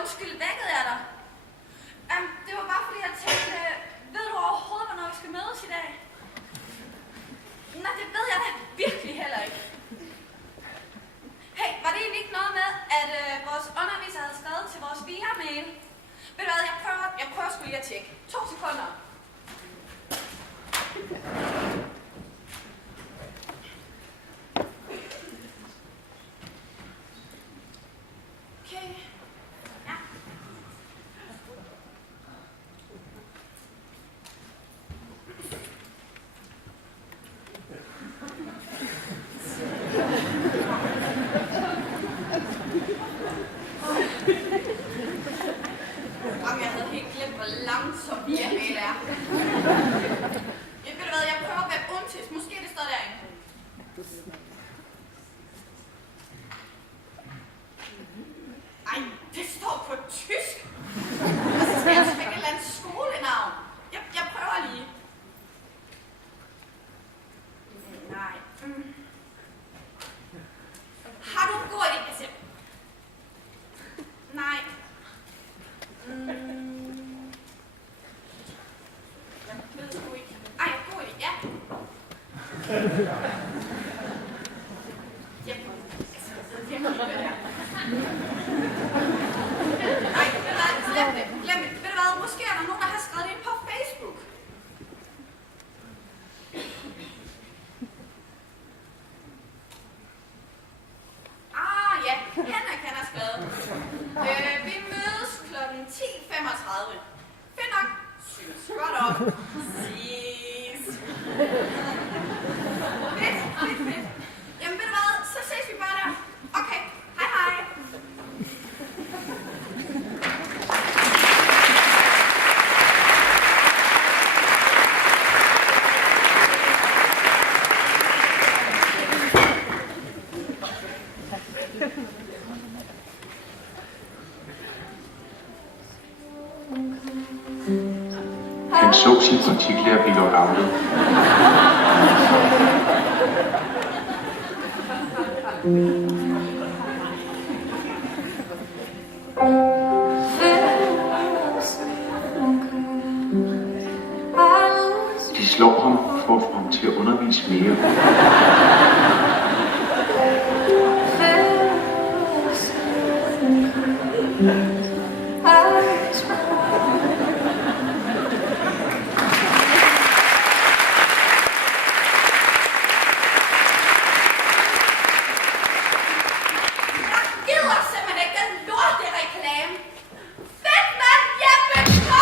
Undskyld, vækkede jeg dig? Det var bare fordi, jeg tænkte, ved du overhovedet, hvornår vi skal mødes i dag? Nej, det ved jeg da virkelig heller ikke. Hey, var det egentlig ikke noget med, at vores underviser havde skrevet til vores via-mail? Ved du hvad, jeg prøver sgu lige at tjekke. 2 sekunder. Han så sin praktiklærer blive gjort afled. De slår ham for at få ham til at undervise mere.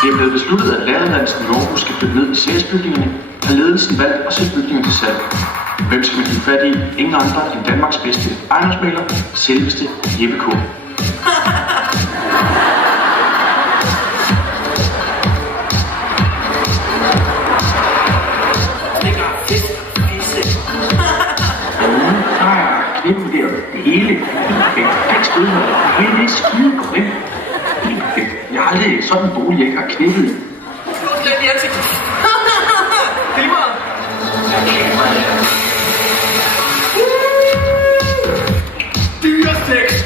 Det er blevet besluttet, at læreruddannelsen i Aarhus skal flytte ned i CS-bygningerne, har ledelsen valgt at sætte bygningen til salg. Hvem skal man give fat i? Ingen andre end Danmarks bedste ejendomsmægler, selveste Jeppe K. Knippen der, det hele. Perfekt stødende. Hele skide går ind. Jeg har aldrig sådan en bolig, jeg ikke har knækket i. Dyresex!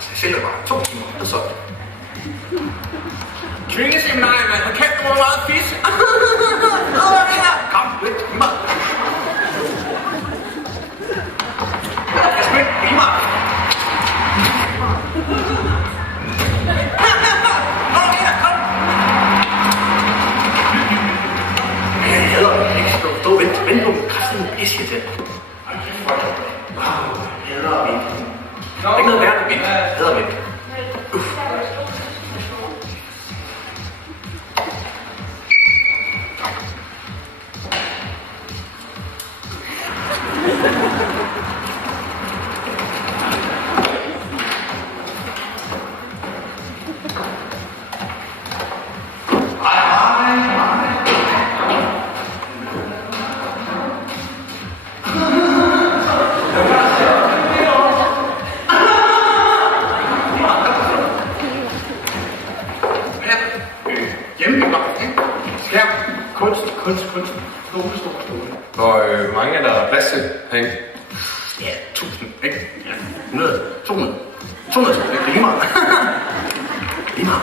Så jeg sælger bare 2 timer, og så... Kvindeseminarie, mand. Hvor kæft, du var meget fisse. Kom, lidt. Giv mig. Jeg skal ikke. Giv mig. Jeg hader det. Ikke stå. Vent på mig. Kræften med piske til. Jeg hader vind. Der er ikke noget værd med vind. Jeg hader vind. Kunst. Hvor mange er der plads til herinde? Ja, 1000, ikke? Ja, 100, 200. 200, ikke? Det er lige meget. Lige meget.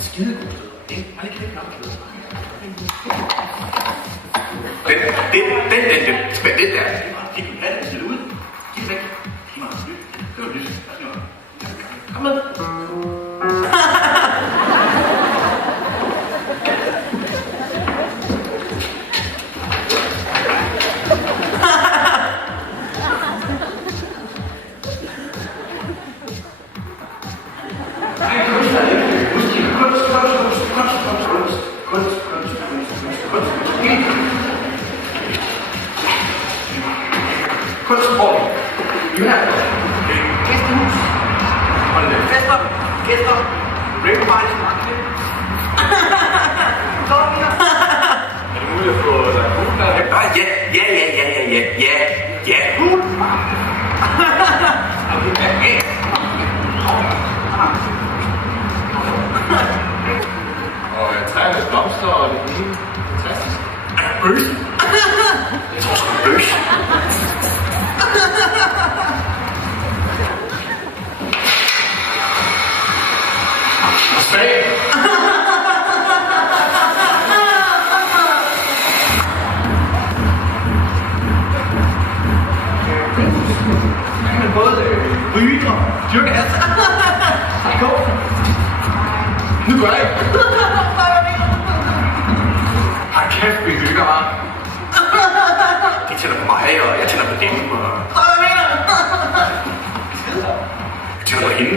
Skidegodt. Ikke? Har lige knægt nok. Den der. Giv den af, stil ud. Giv det væk. Giv mig. Det var lyst. Kom med. Kunstform. Gæstehus. Hold fester. Gæster. Rainparty. Er det muligt at få dig god der? Ja. Og træerne blomster og det hele. Fantastisk. Bøs. Jeg tror sgu bøs. Svag. Både ryge og dyrke alt. Nu gør jeg. Hold kæft, vi hygger meget. De tænder på mig, og jeg tænder på dem. Jeg tænder på hende.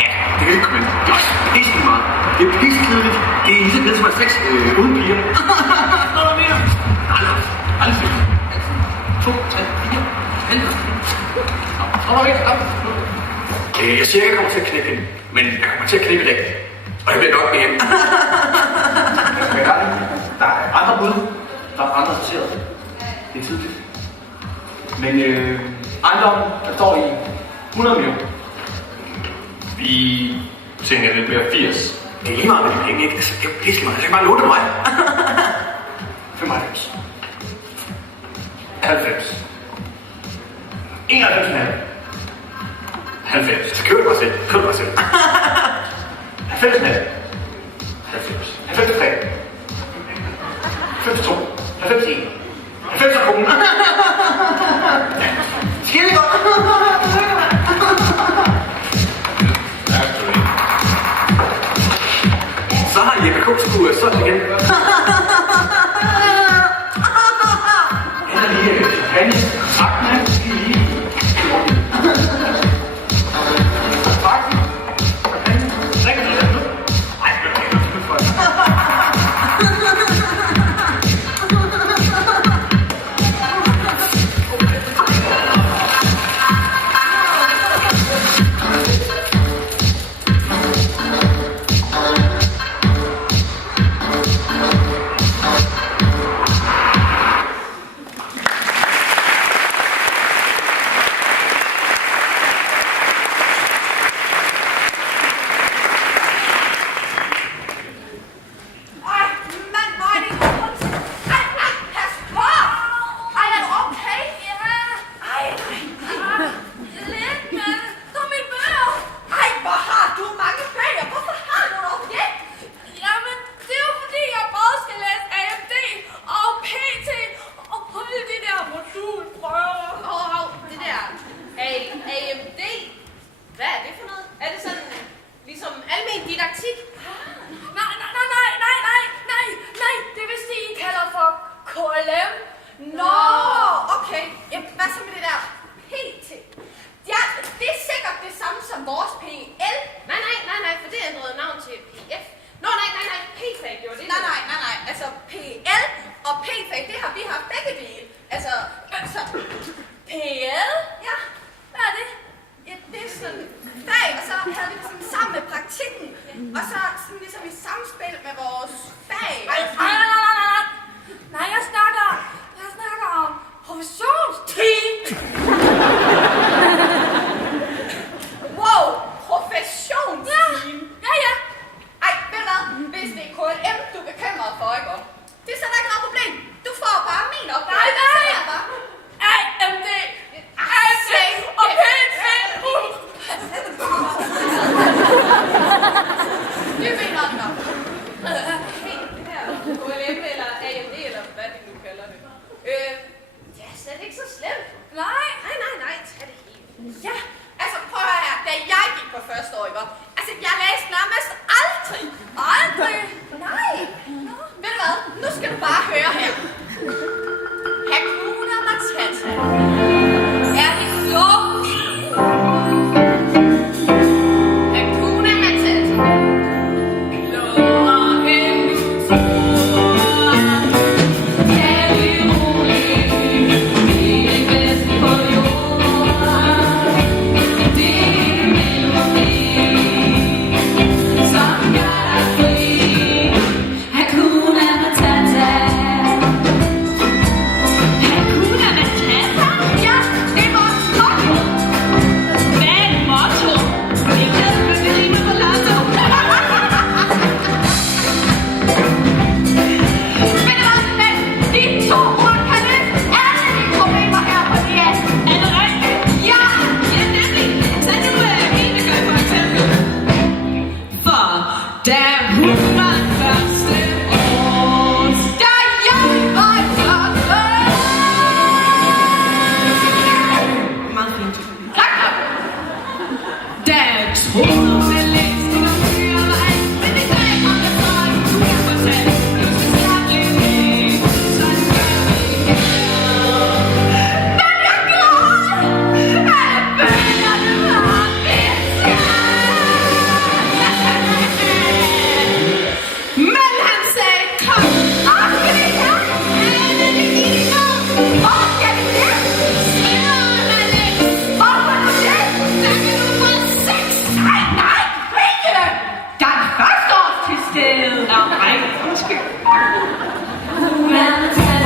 Ja, det kan ikke komme ind. Det er pisse meget. Det er pisse kedeligt. Det er lige så kedeligt som at sex uden piger. Aldrig. 2, 3, 4, 5. Jeg siger ikke, at jeg kommer til at knække hende, men jeg kommer til at knække i dag. Og jeg bliver nok med hjem. Der er andre bud. Der er andre interesseret. Det er tidligt. Men ejendommen, der står i 100 millioner. Vi tænker lidt mere 80. Det er lige meget med de penge, ikke? Altså, det er jo pisse meget. Jeg skal bare låne mig. 95. 90. 91,5. 90. Så køb det mig selv. 90,5. 90. 93. 92. 91. 90 kroner. Skide godt. Så har Jeppe K. sgu sådan igen. Han er lige champagne. Sagten skal lige. Sagten. Champagne. Drikker du det nu? Ej, det er ikke noget for det. KLM eller AMD, eller hvad de nu kalder det. Det er slet ikke så slemt. Nej. Nej, tag det helt. Ja, altså prøv at høre her. Da jeg gik på første år, ikke? Altså, jeg læste nærmest aldrig. Aldrig? Nej. Ved du hvad? Nu skal du bare høre her. Hakuna Matata. Er det klogt? Hakuna Matata. Klogere end du tror. Kan vi roligt. Vi er det bedste på jorden. Det er en melodi, som gør dig fri. Hakuna Matata. Hakuna Matata? Ja, det er vores motto. Hvad er et motto? Det er jo selvfølgelig lige nu på lotto. Men de 2 ord kan løse alle de problemer her på DS. Er det rigtigt? Ja! Ja, nemlig. Så nu helt gør for eksempel. For da hun var første år, da jeg var første. Meget fint. Tak. Da troede læste og hører mig, men det kan jeg komme for, at du kan fortælle. Du skal starte lidt, så gør vi her. Men jeg græd, alle bøgerne var bedste. Men han sagde, kom, op skal vi her. Alle de gik om, hvor skal vi hen? Skriver man ikke, hvorfor nu det? Snakker du for sex? Nej, ikke! Der er første års til stede. Nej, undskyld. Hakuna Matata.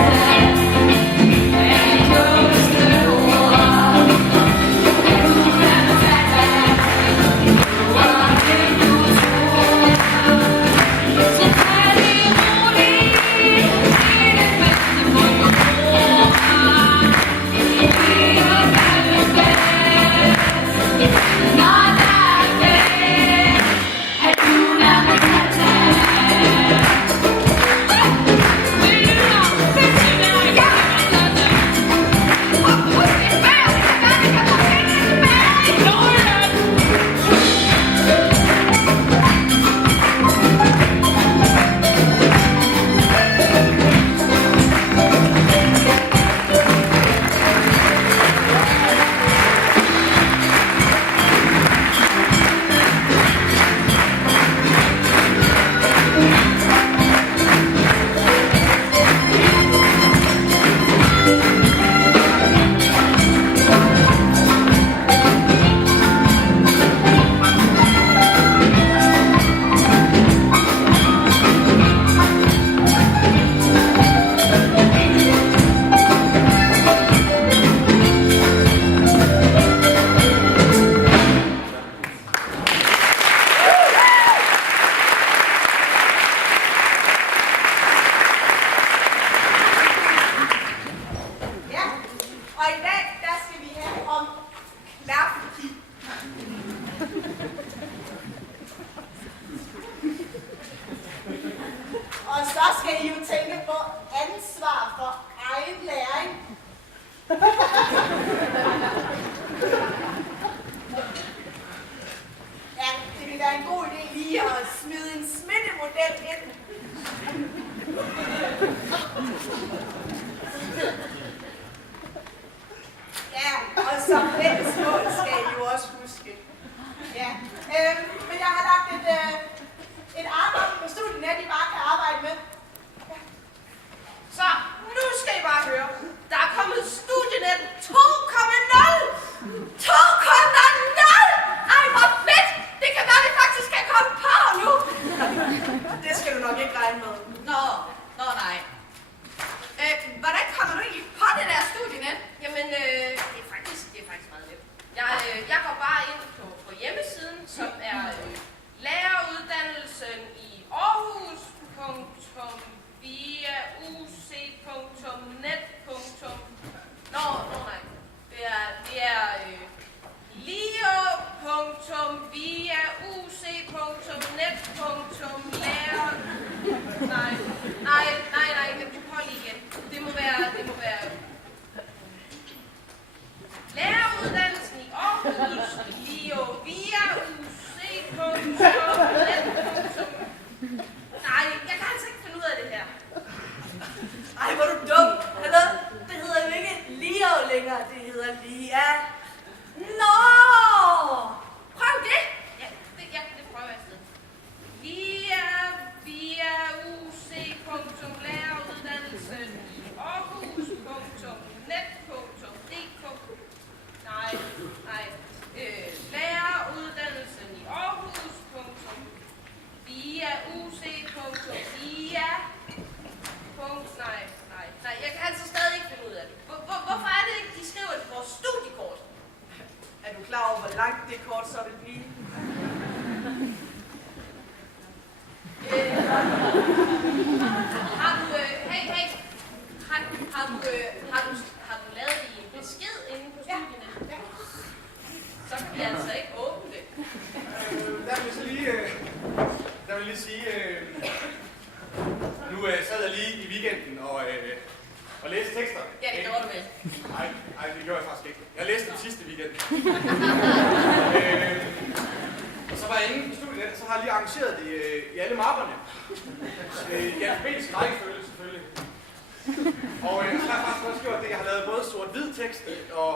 det kort så vil blive. Har du lavet en besked inde på studierne? Ja. Så kan vi altså ikke åbne det. Der vil jeg lige sige, nu sad jeg lige i weekenden og læste tekster. Ja, det gjorde du vel. Nej, det gjorde jeg faktisk ikke. Jeg læste dem sidste weekend. Og så var jeg inde på studiet, så har jeg lige arrangeret det i alle mapperne. I alfabetisk rækkefølge selvfølgelig. Og så har jeg faktisk også gjort det, jeg har lavet både sort-hvid tekst og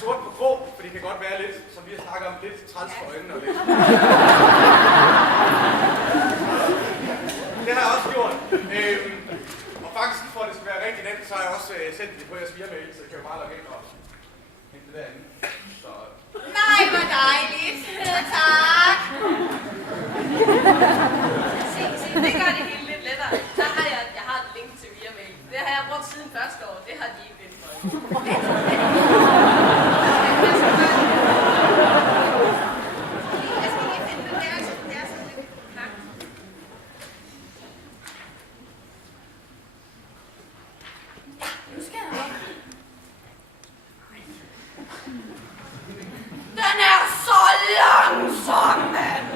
sort på grå, for det kan godt være lidt, som vi har snakket om, lidt træls for øjnene og lidt. Det har jeg også gjort. Og faktisk, for at det skal være rigtig nemt, så har jeg også sendt det på jeres firmail, så jeg kan jo bare logge ind og hente det derinde. Så... Nej, hvor dejligt. Tak. Se, det gør det hele lidt lettere. Så har jeg har et link til firmail. Det har jeg brugt siden første år. Det har de ikke lidt for. Jeg skal lige finde det. Det er sådan lidt langt. Nu skal jeg nok. Den er så langsom, mand!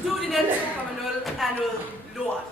Studien 2.0 er noget lort.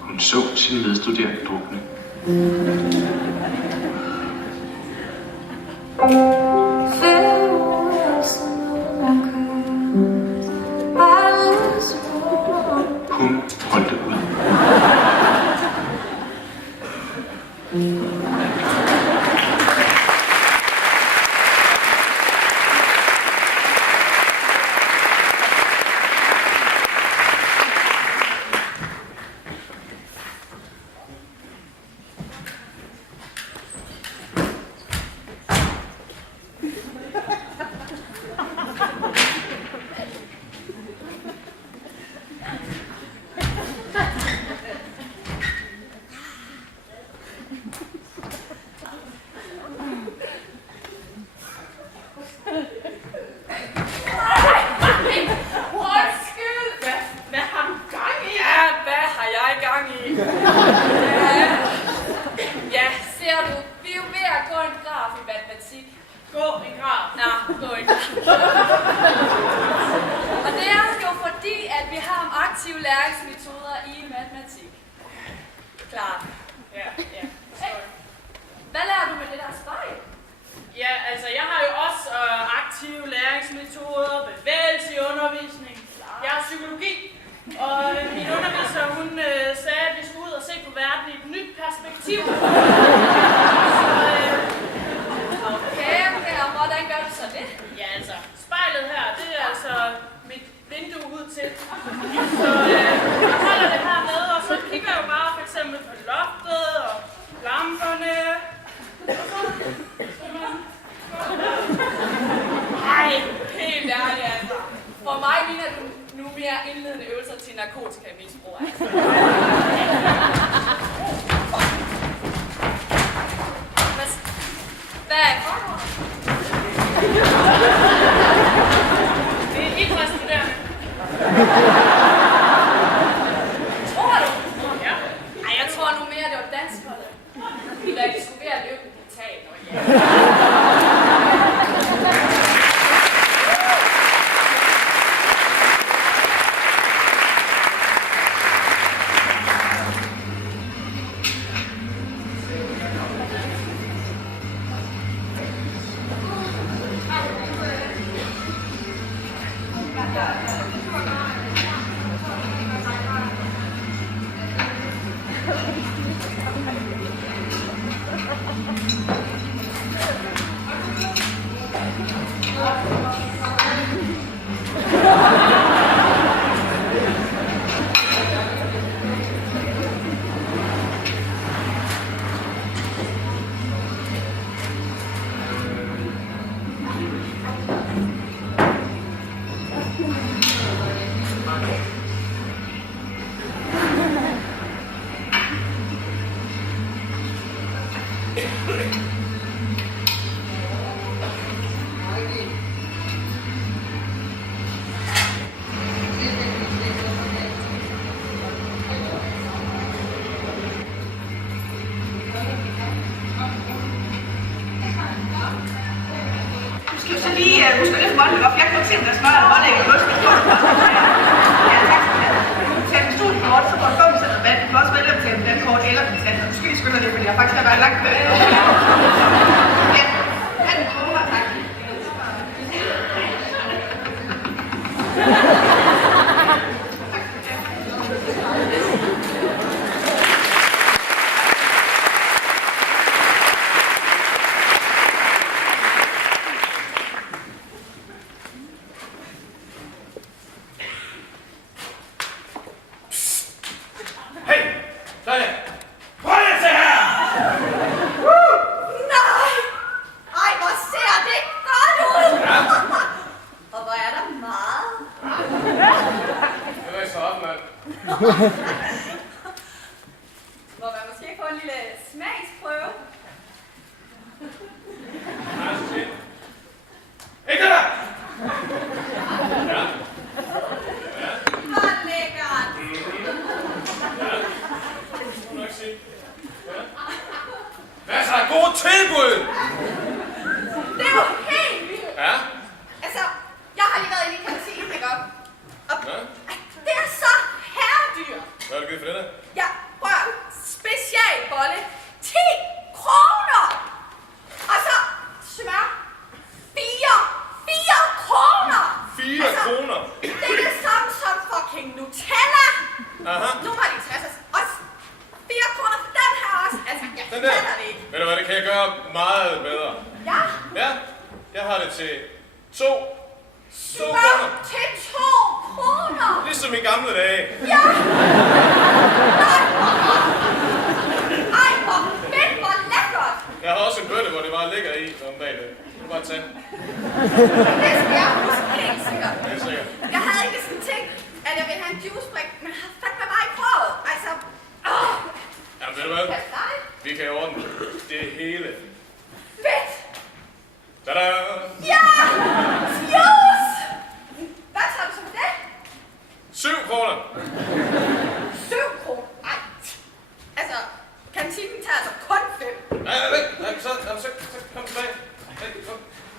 Hun så sin medstuderende drukne. Hun holdt ud. Må man måske få en lille smagsprøve? Ikke det der! Ja. Hvor lækkert! Det må nok sige. Masser af gode tilbud! Det er jo helt vildt! Ja. Altså, Smør til 2 kroner. Ligesom i gamle dage. Ja. Ej, hvor fedt, hvor lækkert. Jeg har også en bøtte, hvor det var lækker i om bagved. Du kan bare tage. Det skal jeg huske helt sikkert. Det er sikkert. Jeg havde ikke sådan tænkt, at jeg ville have en juicebrik, men jeg har fandme bare ikke prøvet. Altså, Jamen ved du hvad? Hvad er det? Vi kan ordne det hele. Fedt! Tada! Ja! Juice! Hvad tager du så for det? 7 kroner. 7 kroner? Ej. Altså, kantinen tager altså kun 5. Nej, så kom tilbage.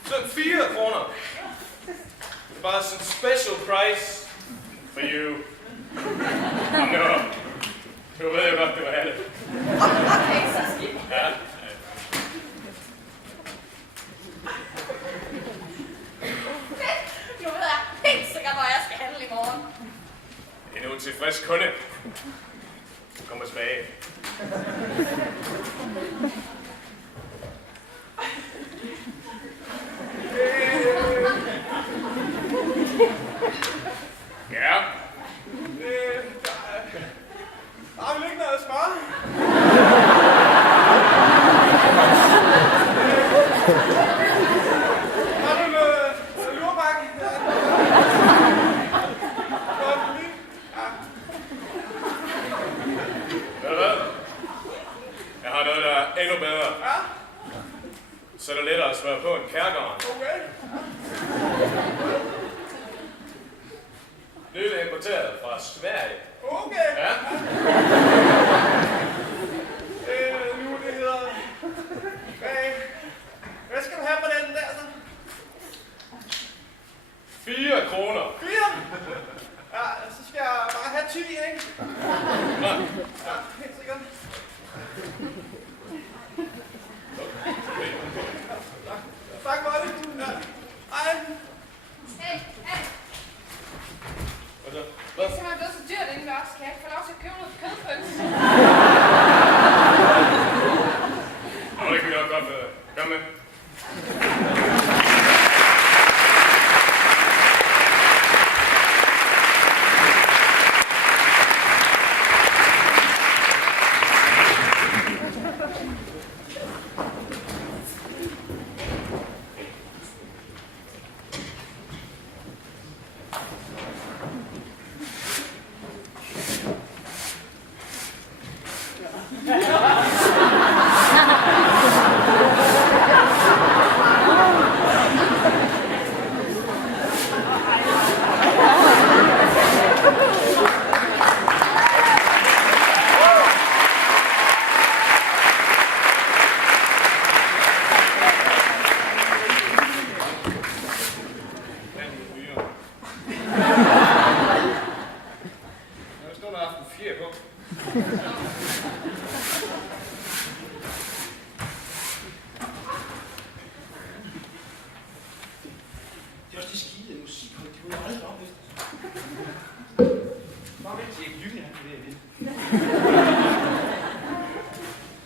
Så 4 kroner. Det er bare sådan en special price for you. Nu ved jeg godt, det var alle. Okay, så skidt. Ja. Fedt! Nu ved jeg helt sikkert, hvor jeg skal handle i morgen. En utilfreds kunde. Kommer tilbage. Ja. Der er vel ikke noget smør? Har du noget lurebakke? Ved du hvad? Jeg har noget, der er endnu bedre. Ja? Så er det lettere at smøre på en kærgården. Okay. Nylig importeret fra Sverige. Okay. Ja. Nu det hedder... Hvad skal du have på den der så? 4 kroner. 4? Ja, så skal jeg bare have 10, ikke? Nej. Ja, helt sikkert. Tak for det. Ja. Hej. Hey. Hvad så? Det er simpelthen blevet så dyrt indendørs. Kan jeg ikke få lov til at købe noget kødpøls? Nå, det kan vi nok godt bedre. Kom med.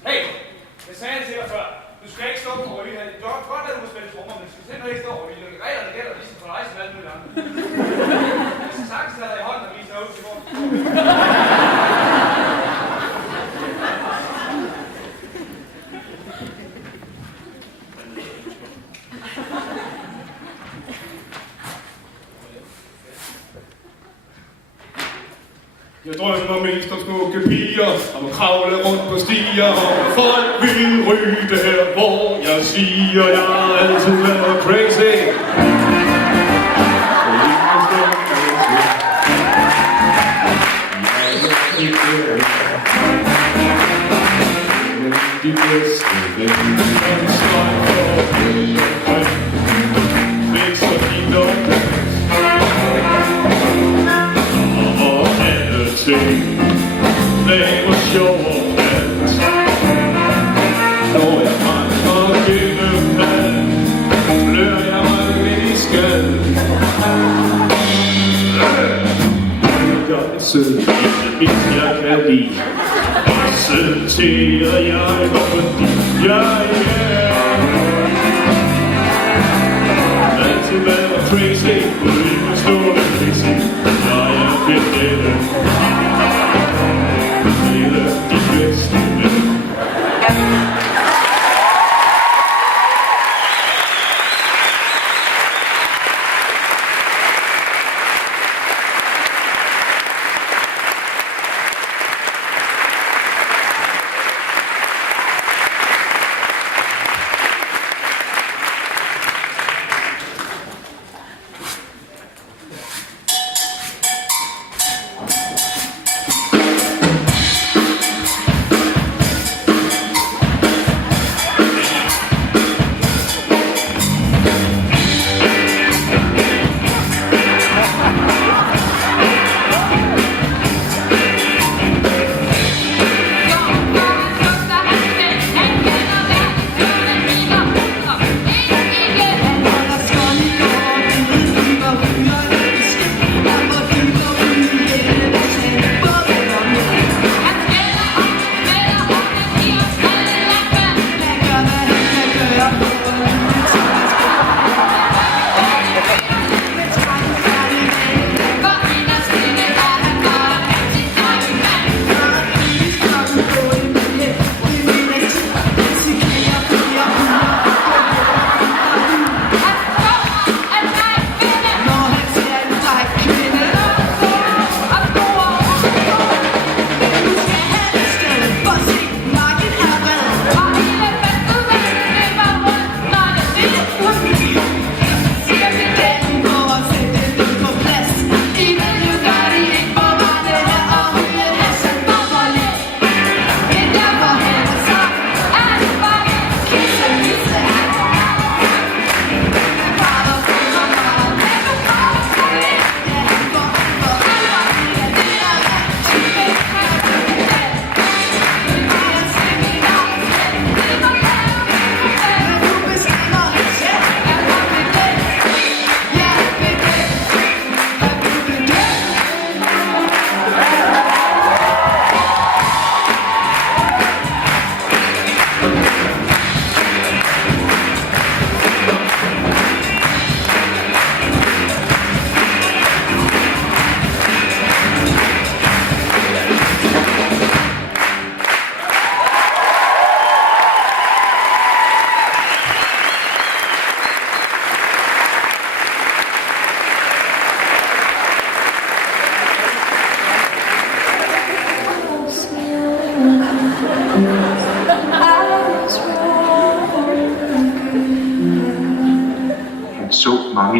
Hey, jeg sagde det til dig før. Du skal ikke stå på røde her. Det er godt, at du må spille trommer, men du skal simpelthen ikke stå på røde. Reglerne gælder ligesom for rejsen og alt muligt andet. Jeg skal sagtens have dig i hånden og vise dig ud til morgen. Jeg drømmer mest om smukke piger, om at kravle rundt på stier, og folk vil ryge her, hvor jeg siger, jeg har altid været crazy. De bedste venner står for omkring, vækster de nok. Det var sjovt alt. Når jeg vandrer gennem land, blør jeg mig midt i skal. Jeg er sød, hvis jeg kan lide. Accepterer jeg, fordi jeg er. Altid været crazy.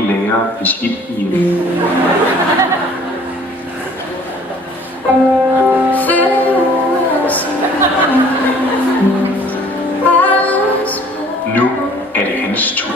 dårlige lærere beskidt ihjel. Nu er det hans tur.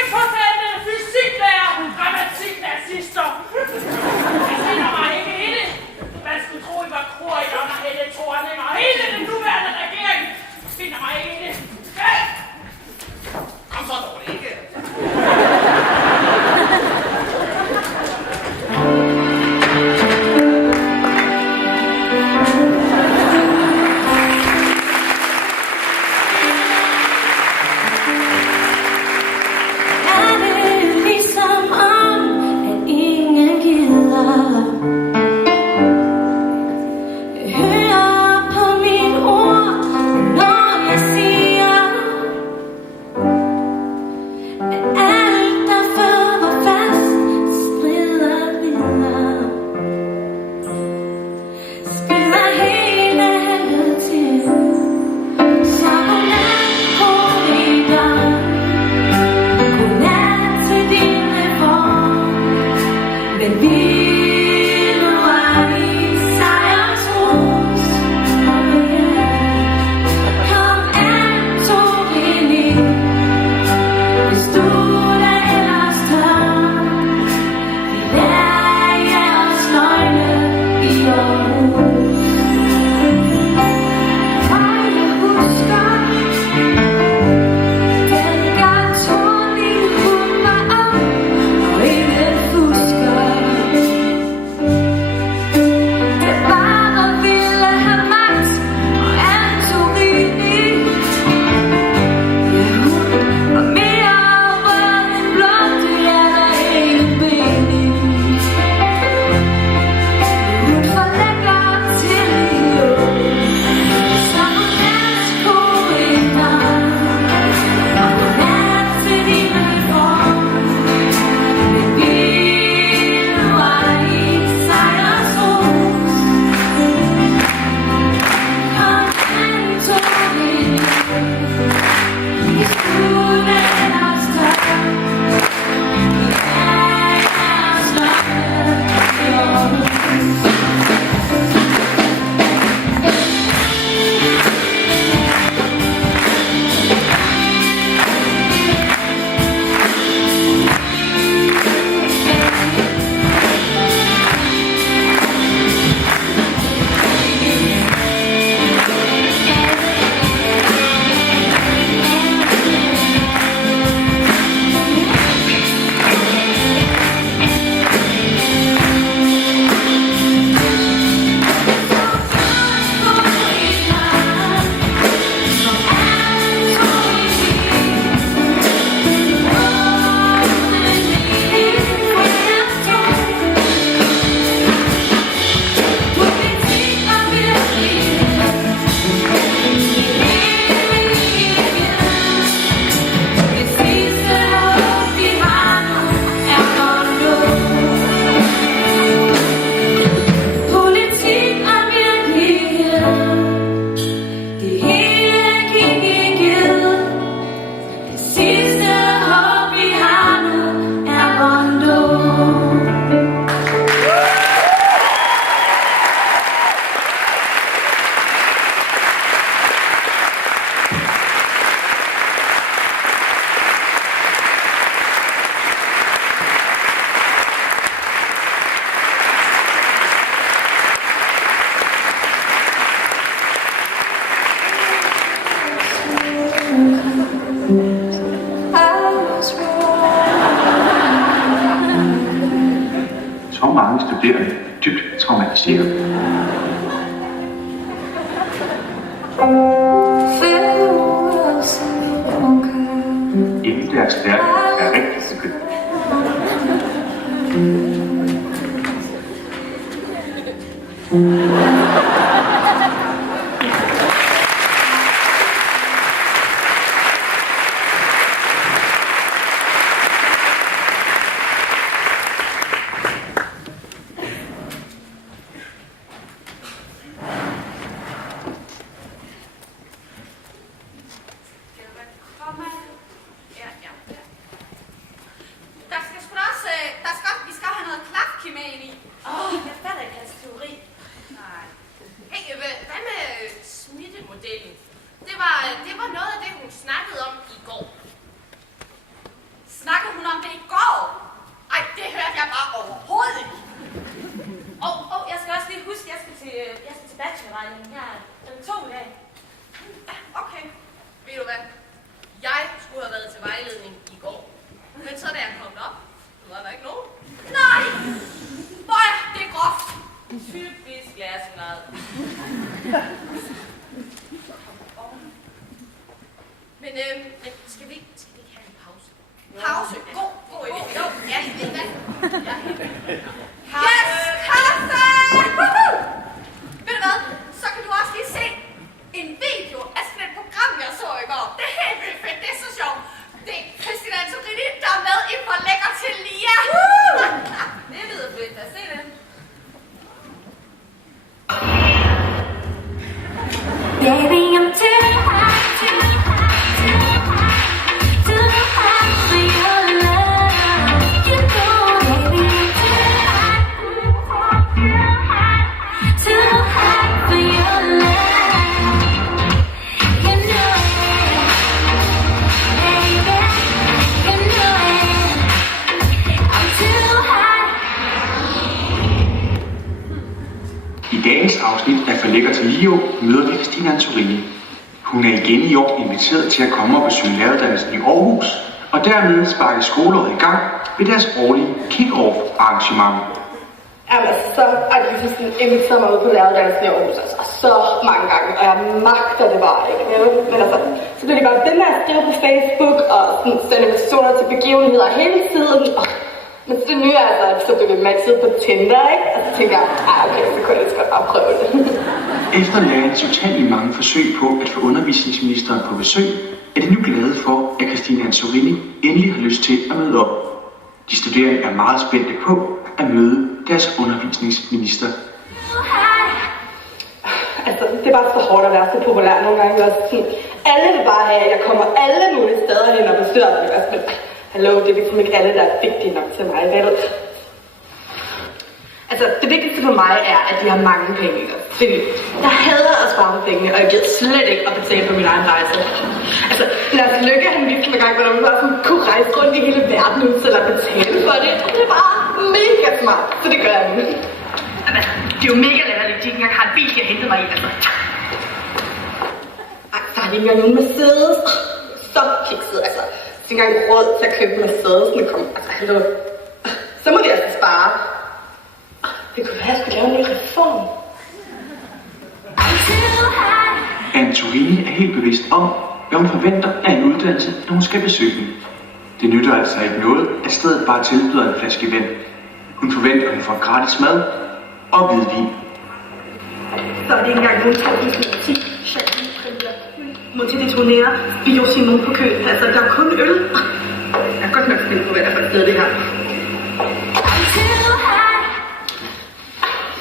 Impotente fysiklærer, grammatik nazister. studerende dybt traumatiseret. Inden deres verden er rigtig begyndt. Møder vi Christine Antorini. Hun er igen i år inviteret til at komme og besøge læreruddannelsen i Aarhus, og dermed sparke skoleåret i gang ved deres årlige kick-off arrangement. Jamen så har de sådan inviteret mig ud på læreruddannelsen i Aarhus, altså så mange gange, og jeg magter det bare ikke. Men altså, så bliver de bare ved med at skrive på Facebook og sådan, sende invitationer til begivenheder hele tiden. Men så det nye er altså, at så bliver vi matchet på Tinder, ikke? Og så tænker jeg, okay, så kunne jeg lige godt bare prøve det. Efter lærerens utallige mange forsøg på at få undervisningsministeren på besøg, er de nu glade for, at Christine Antorini endelig har lyst til at møde op. De studerende er meget spændte på at møde deres undervisningsminister. Altså, det er bare så hårdt at være så populær nogle gange. Alle vil bare have, at jeg kommer alle mulige steder hen og besøger dem. Hallo, det er ligesom ikke alle, der er vigtige nok til mig, vel? Altså, det vigtigste for mig er, at de har mange penge. Jeg hader at spare på pengene, og jeg gider slet ikke at betale for min egen rejse. Altså, Lars Løkke, han viste mig gang, hvordan man bare sådan kunne rejse rundt i hele verden uden til at betale for det. Og det er bare mega smart, så det gør jeg nu. Jamen, det er jo mega latterligt, de ikke engang har en bil, jeg henter mig i, altså. Ej, der er ikke engang nogen Mercedes. Så kikset, altså. Så ikke engang råd til at købe Mercedes, når det kommer. Altså, hallo. Så må de altså spare. Det kunne være, at jeg skulle lave en ny reform. Antorini er helt bevidst om, hvad hun forventer af en uddannelse, når hun skal besøge den. Det nytter altså ikke noget, at stedet bare tilbyder en flaske vand. Hun forventer, at hun får gratis mad og hvidvin. Så er det ikke engang nogen 2010. Monté de Tonnerre, Bio Simon på køen. Altså, der er kun øl. Jeg er godt nok spændt på, hvad der er for et sted, det her.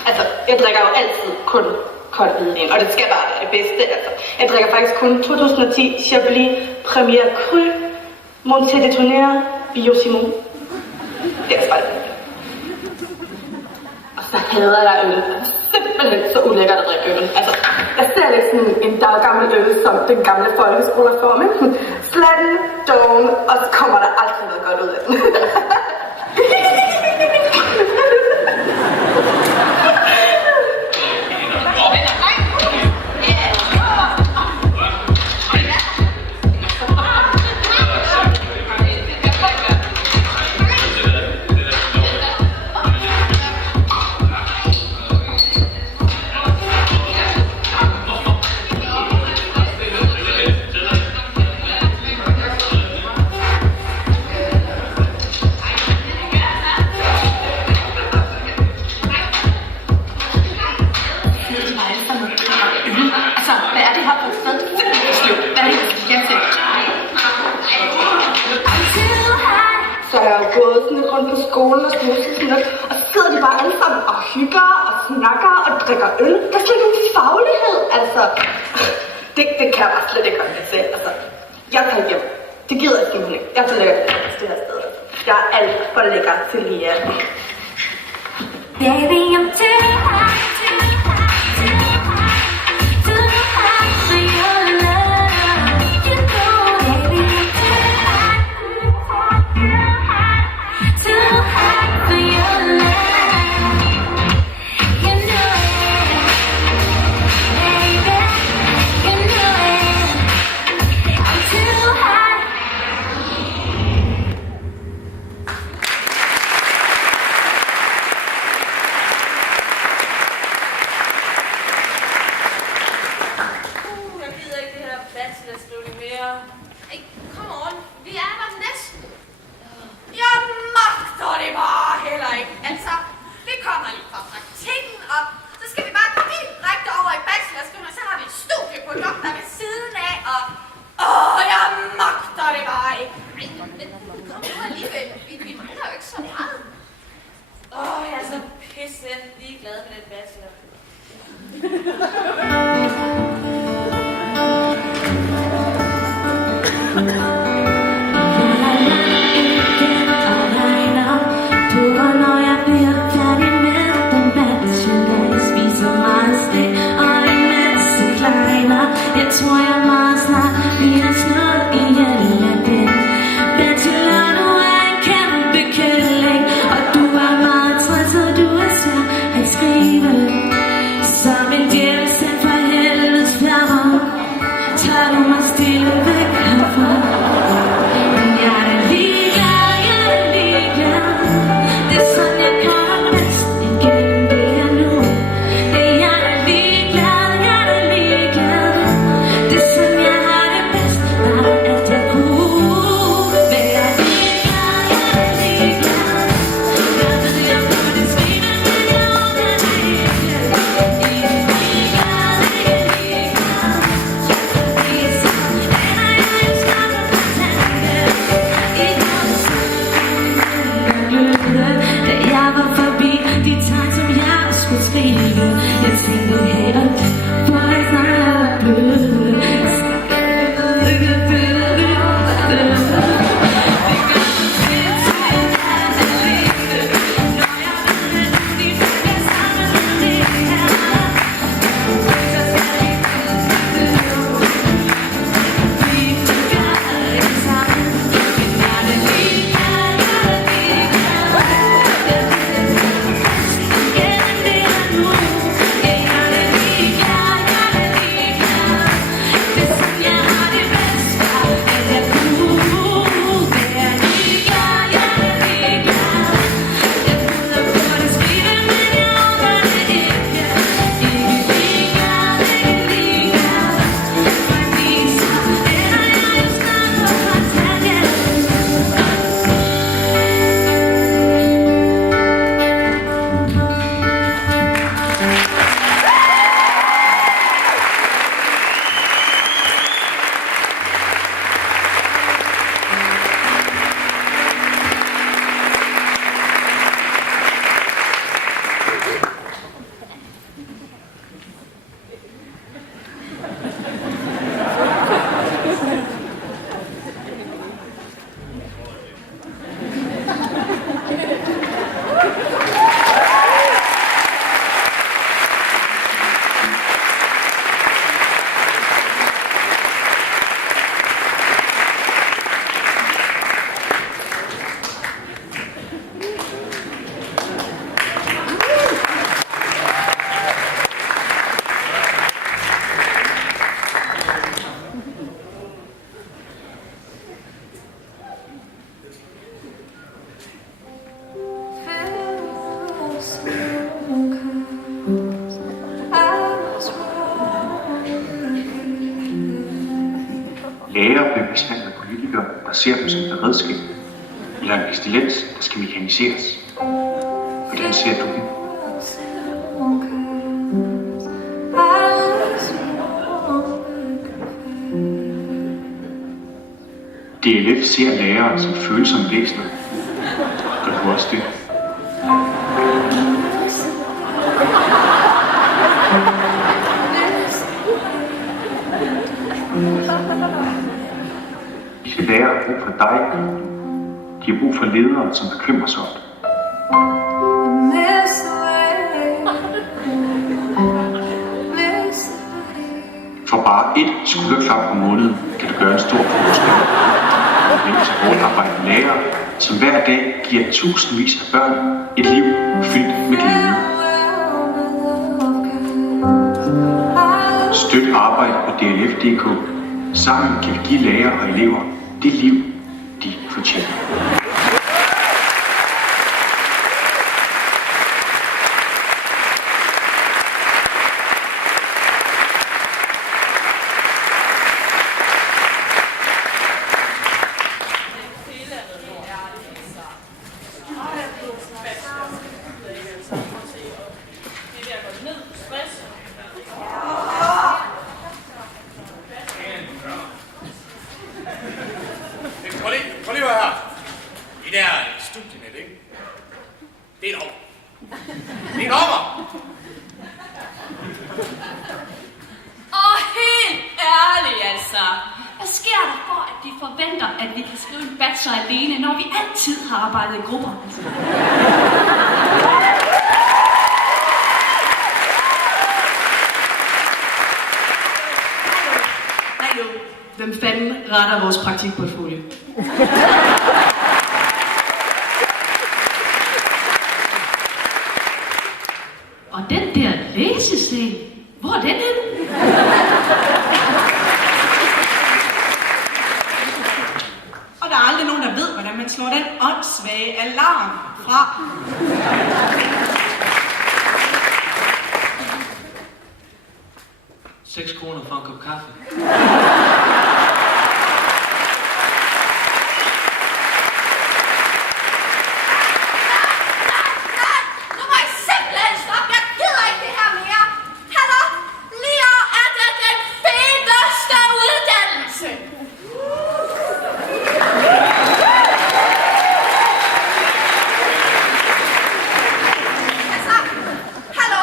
Altså, jeg drikker jo altid kun kold hvidvin, og det skal bare være det bedste. Altså, jeg drikker faktisk kun 2010 Chablis Premier Cru, Monté de Tonnerre, Bio Simon. Det er altså bare det. Og så hader jeg øl. Simpelthen så ulækkert at drikke øl. Altså, jeg ser lidt sådan en daggammel øl, som den gamle folkeskolerform, ikke? Slatten, doven, og så kommer der aldrig noget godt ud af den. Og så sidder de bare alle sammen og hygger og snakker og drikker øl. Der er slet ikke nogen faglighed, altså. Det kan jeg bare slet ikke holde mig til, altså. Jeg tager hjem. Det gider jeg simpelthen ikke. Jeg er så lækker til det her sted. Jeg er alt for lækker til lige at... Baby, I'm too hot, too hot, too hot, too hot for your love. You know, baby, I'm too hot, too hot for your love. You know it, baby, you know it. I'm too hot. Jeg gider ikke det her bachelorskrivning mere. Ej, kom on. Vi er der næsten. Jeg magter det bare heller ikke. Altså, vi kommer lige fra praktikken, og så skal vi bare gå direkte over i bachelorskrivning, og så har vi et studie på doktor ved siden af, og... jeg magter det bare ikke. Ej, men kom nu alligevel. Vi mangler jo ikke så meget. Jeg er så pisse ligeglad med den bachelor. Jeg tror, jeg meget snart bliver slået ihjel af det. Bachelor, du er en kæmpe kælling, og du er meget træt, så du er svær at skrive. Som en djævel sendt fra helvedes fjerner, tager du mig stille væk herfra. Jeg er ligeglad, jeg er ligeglad. Det er sådan, jeg kommer bedst igennem det her nu. Jeg er ligeglad, jeg er ligeglad. Det er sådan, jeg har det bedst, bare at jeg kunne være ligeglad, jeg er ligeglad. Jeg ved, jeg får det skridt, men jeg orker det ikke. Ikke ligeglad, ikke ligeglad. Fordi så ender jeg i snakker på tanke. I går da jeg var forbi de tegn, som jeg skulle skrive. Jeg tænkte, hey, for jeg snart er blød. Læger bliver mishandlet af politikere, der ser dem som et redskab, eller en pestilens, der skal mekaniseres. Hvordan ser du dem? DLF ser lærere som følsomme væsener. Gør du også det? lærere har brug for dig. De har brug for ledere, som bekymrer sig om det. For bare et skulderklap om måneden kan du gøre en stor forskel. Mens hårdt arbejdende lærere, som hver dag giver tusindvis af børn et liv fyldt med glæde. Støt arbejde på DLF.dk. Sammen kan vi give lærere og elever det liv, de fortjener. Prøv lige at høre her. Det der studienet, ikke? Det er en over. Det er en over! Og helt ærligt altså. Hvad sker der for, at de forventer, at vi kan skrive en bachelor alene, når vi altid har arbejdet i grupper? Altså? Hallo. Hvem fanden retter vores praktikportfolio? Og den der læsesal, hvor er den henne? Og der er aldrig nogen, der ved, hvordan man slår den åndssvage alarm fra. 6 kroner for en kop kaffe. Hallo!